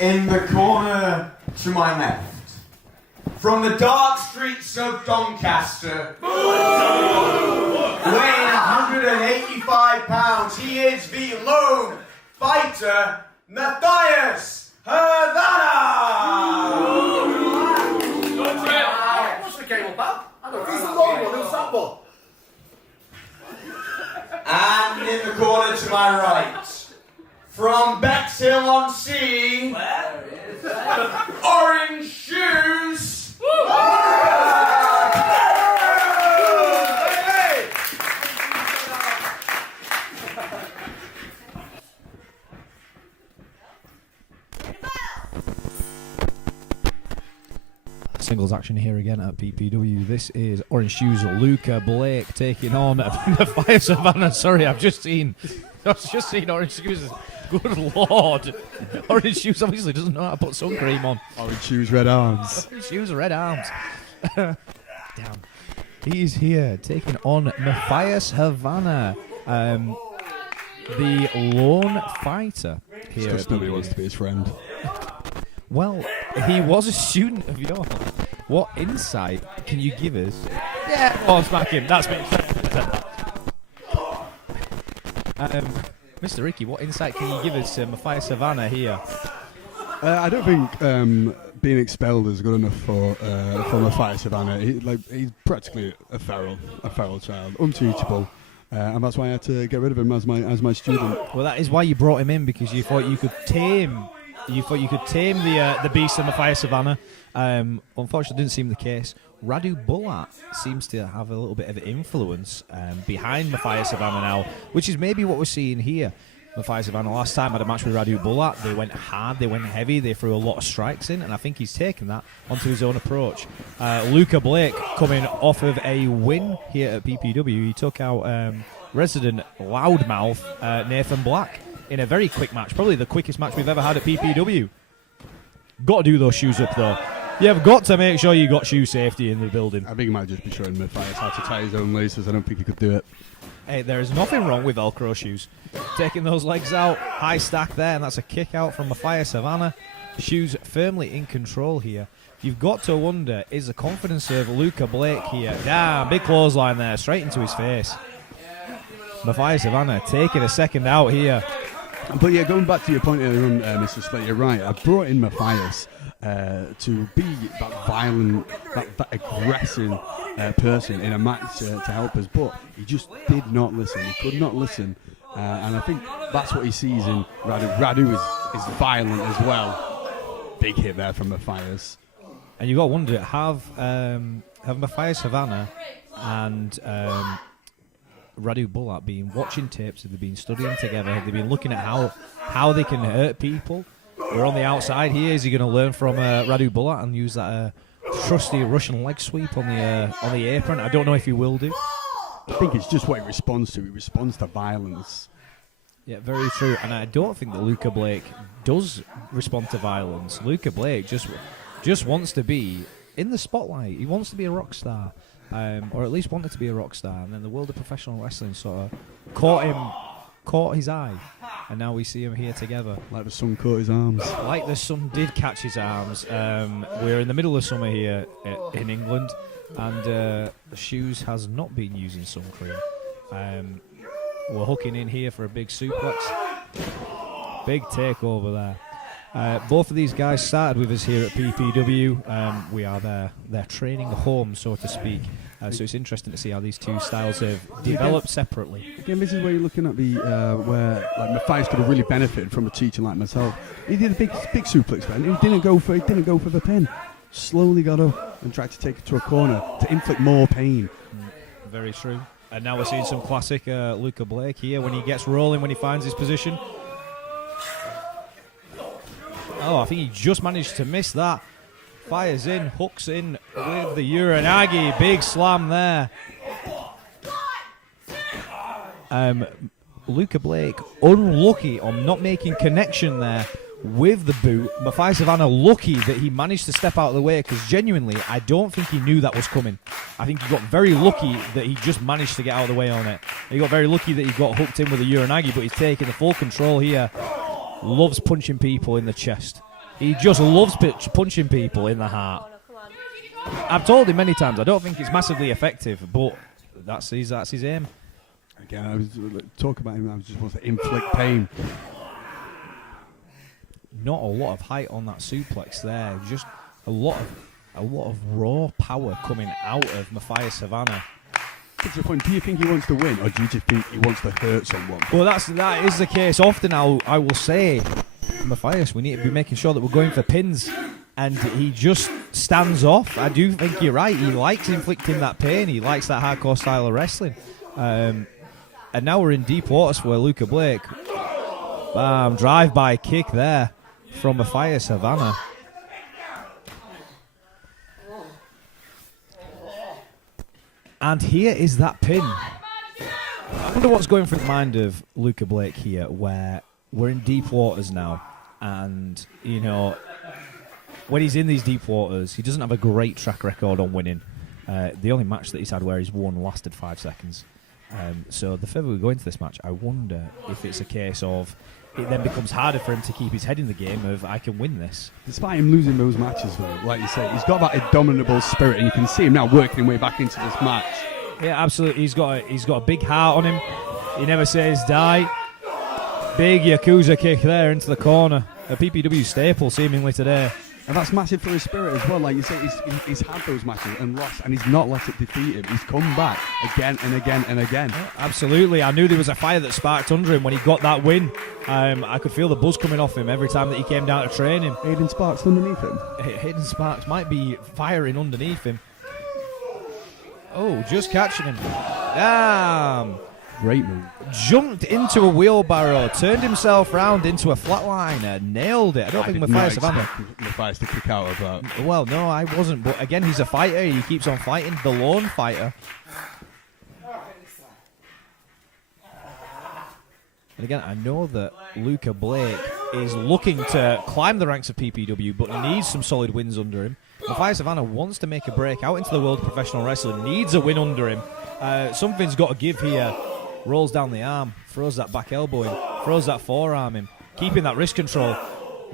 In the corner to my left, from the dark streets of Doncaster, weighing 185 pounds, he is the lone fighter, Mathias Havana! What's the game about? I don't know. Who's the long one? Who's that one? And in the corner to my right, from Bexhill-on-Sea, Orange Shoes. Singles action here again at PPW. This is Orange Shoes Luca Blake taking on Mathias Havana. Sorry, I've just seen Orange Shoes. Good lord. Orange Shoes obviously doesn't know how to put sun cream on. Orange Shoes, red arms. Orange Shoes, red arms. Damn. He's here taking on Mathias Havana, the lone fighter here. Just nobody wants to be his friend. Well, he was a student of yours. What insight can you give us? Yeah, oh, smack him. That's me. Mr. Ricky, what insight can you give us to Mathias Havana here? I don't think being expelled is good enough for Mathias Havana. He's practically a feral child, unteachable, and that's why I had to get rid of him as my student. Well, that is why you brought him in, because you thought you could tame. You thought you could tame the beast of Mathias Havana. Unfortunately, didn't seem the case. Radu Bulat seems to have a little bit of influence behind Mathias Havana now, which is maybe what we're seeing here. Mathias Havana last time had a match with Radu Bulat. They went hard, they went heavy, they threw a lot of strikes in, and I think he's taken that onto his own approach. Luca Blake coming off of a win here at PPW. He took out resident loudmouth Nathan Black in a very quick match, probably the quickest match we've ever had at PPW. Got to do those shoes up though. You've got to make sure you got shoe safety in the building. I think he might just be showing Mathias how to tie his own laces. I don't think he could do it. Hey, there is nothing wrong with Velcro shoes. Taking those legs out, high stack there, and that's a kick out from Mathias Havana. Shoes firmly in control here. You've got to wonder, is the confidence of Luca Blake here? Damn, big clothesline there, straight into his face. Mathias Havana taking a second out here. But yeah, going back to your point earlier on, Mr. Slate, you're right. I brought in Mathias to be that violent, that aggressive person in a match to help us, but he just did not listen. He could not listen, and I think that's what he sees in Radu. Radu is violent as well. Big hit there from Mathias. And you got to wonder, have Mathias Havana and Radu Bulat been watching tapes? Have they been studying together? Have they been looking at how they can hurt people? We're on the outside here. Is he going to learn from Radu Bulat and use that trusty Russian leg sweep on the apron? I don't know if he will do. I think it's just what he responds to. He responds to violence. Yeah, very true. And I don't think that Luca Blake does respond to violence. Luca Blake just wants to be in the spotlight. He wants to be a rock star. Or at least wanted to be a rock star, and then the world of professional wrestling sort of caught his eye, and now we see him here together. Like the sun caught his arms. Like the sun did catch his arms. We're in the middle of summer here in England, and Shoes has not been using sun cream. We're hooking in here for a big suplex. Big takeover there. Both of these guys started with us here at PPW. We are their training home, so to speak. So it's interesting to see how these two styles have developed separately. Again, this is where you're looking at the where like Mathias could have really benefited from a teacher like myself. He did a big suplex, man. He didn't go for the pin. Slowly got up and tried to take it to a corner to inflict more pain. Very true. And now we're seeing some classic Luca Blake here when he gets rolling, when he finds his position. Oh, I think he just managed to miss that. Fires in, hooks in with the Uranagi. Big slam there. Luca Blake unlucky on not making connection there with the boot. Mathias Havana lucky that he managed to step out of the way, because genuinely I don't think he knew that was coming. I think he got very lucky that he just managed to get out of the way on it. He got very lucky that he got hooked in with the Uranagi, but he's taking the full control here. Loves punching people in the chest. He just loves punching people in the heart. I've told him many times, I don't think it's massively effective, but that's his aim. Again, I was talking about him. I just want to inflict pain. Not a lot of height on that suplex there. Just a lot of raw power coming out of Mathias Havana. What's the point? Do you think he wants to win, or do you just think he wants to hurt someone? Well, that is the case. Often I will say, Mathias, we need to be making sure that we're going for pins, and he just stands off. I do think you're right. He likes inflicting that pain. He likes that hardcore style of wrestling. And now we're in deep waters for Luca Blake. Drive-by kick there from Mathias Havana. And here is that pin. I wonder what's going through the mind of Luca Blake here, where we're in deep waters now. And, you know, when he's in these deep waters, he doesn't have a great track record on winning. The only match that he's had where he's won lasted 5 seconds. So the further we go into this match, I wonder if it's a case of it then becomes harder for him to keep his head in the game of, I can win this. Despite him losing those matches, though, like you say, he's got that indomitable spirit, and you can see him now working his way back into this match. Yeah, absolutely. He's got a big heart on him. He never says die. Big Yakuza kick there into the corner. A PPW staple seemingly today. And that's massive for his spirit as well. Like you say, he's had those matches and lost, and he's not let it defeat him. He's come back again and again and again. Yeah, absolutely. I knew there was a fire that sparked under him when he got that win. I could feel the buzz coming off him every time that he came down to training. Hidden sparks underneath him. Hidden sparks might be firing underneath him. Oh, just catching him. Damn. Great move. Jumped into a wheelbarrow, turned himself round into a flatliner, nailed it. I don't think Mathias Havana. Mathias to kick out of that. Well, no, I wasn't. But again, he's a fighter. He keeps on fighting. The lone fighter. And again, I know that Luca Blake is looking to climb the ranks of PPW, but he needs some solid wins under him. Mathias Havana wants to make a break out into the world of professional wrestling, needs a win under him. Something's got to give here. Rolls down the arm, throws that back elbow in, throws that forearm in, keeping that wrist control.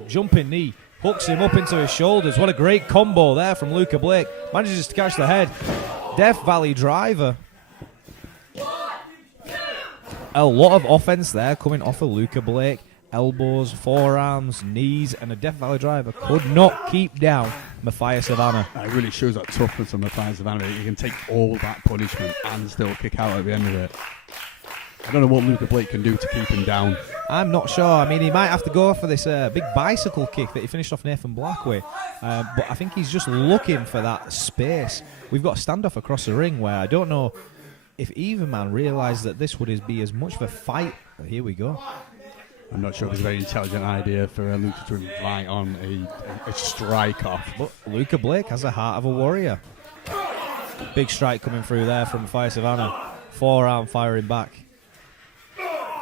Jumping knee, hooks him up into his shoulders. What a great combo there from Luca Blake. Manages to catch the head. Death Valley driver. A lot of offense there coming off of Luca Blake. Elbows, forearms, knees, and a Death Valley driver could not keep down Mathias Havana. It really shows that toughness of Mathias Havana. He can take all that punishment and still kick out at the end of it. I don't know what Luca Blake can do to keep him down. I'm not sure. I mean, he might have to go for this big bicycle kick that he finished off Nathan Black with. But I think he's just looking for that space. We've got a standoff across the ring where I don't know if either man realised that this would be as much of a fight. But here we go. I'm not sure if it's a very intelligent idea for Luca to invite on a strike-off. But Luca Blake has a heart of a warrior. Big strike coming through there from Mathias Havana. Forearm firing back.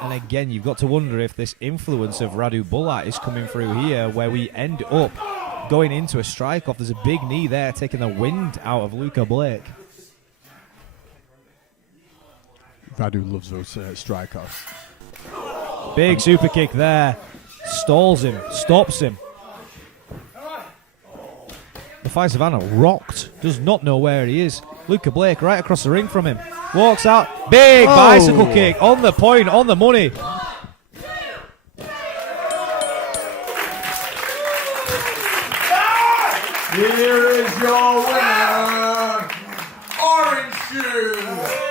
And again, you've got to wonder if this influence of Radu Bulat is coming through here, where we end up going into a strike-off. There's a big knee there, taking the wind out of Luca Blake. Radu loves those strike-offs. Big super kick there. Stalls him, stops him. Mathias Havana rocked, does not know where he is. Luca Blake right across the ring from him. Walks out. Big bicycle kick on the point, on the money. Here is your winner, Orange Shoes.